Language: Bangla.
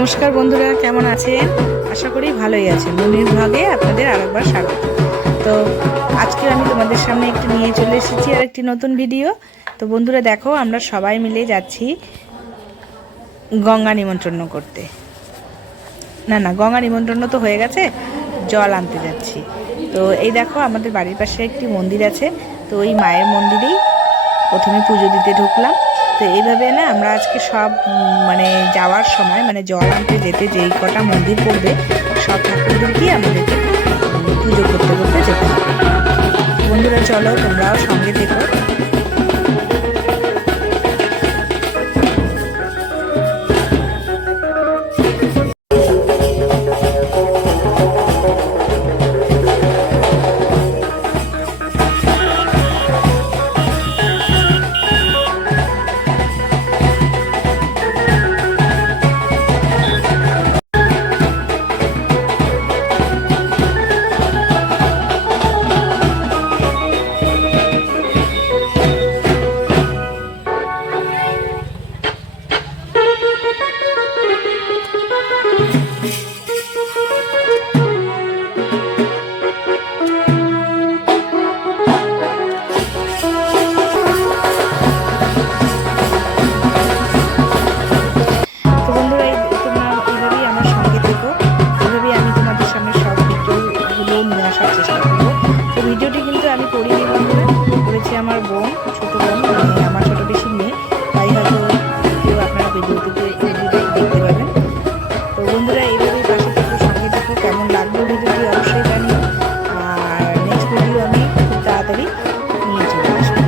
নমস্কার বন্ধুরা, কেমন আছেন? আশা করি ভালোই আছেন। মনির ব্লগে আপনাদের আরেকবার স্বাগত। তো আজকে আমি তোমাদের সামনে একটু নিয়ে চলে এসেছি আর একটি নতুন ভিডিও। তো বন্ধুরা দেখো, আমরা সবাই মিলে যাচ্ছি গঙ্গা নিমন্ত্রণ করতে। না, গঙ্গা নিমন্ত্রণ তো হয়ে গেছে, জল আনতে যাচ্ছি। তো এই দেখো, আমাদের বাড়ির পাশে একটি মন্দির আছে, তো ওই মায়ের মন্দিরেই প্রথমে পুজো দিতে ঢুকলাম। তো এইভাবে না আমরা আজকে সব যাওয়ার সময় জল আনতে যেতে যেই কটা মন্দির পড়বে সব ঠাকুরদেরকেই আমাদেরকে পুজো করতে করতে যেতে হবে। বন্ধুরা চলো, তোমরাও সঙ্গে থেকো। ভিডিওটি কিন্তু আমি করিনি বন্ধুরা, করেছি আমার বোন, ছোটো বোন, আমার ছোটো বেশি মেয়ে, তাই হয়তো কেউ আপনারা ভিডিওটিতে দেখতে পাবেন। তো বন্ধুরা এইভাবেই পাশে থেকে সঙ্গে থেকে কেমন লাগলো ভিডিওটি অবশ্যই জানিও। আর নেক্সট ভিডিও আমি খুব তাড়াতাড়ি নিয়ে চলে আসবো।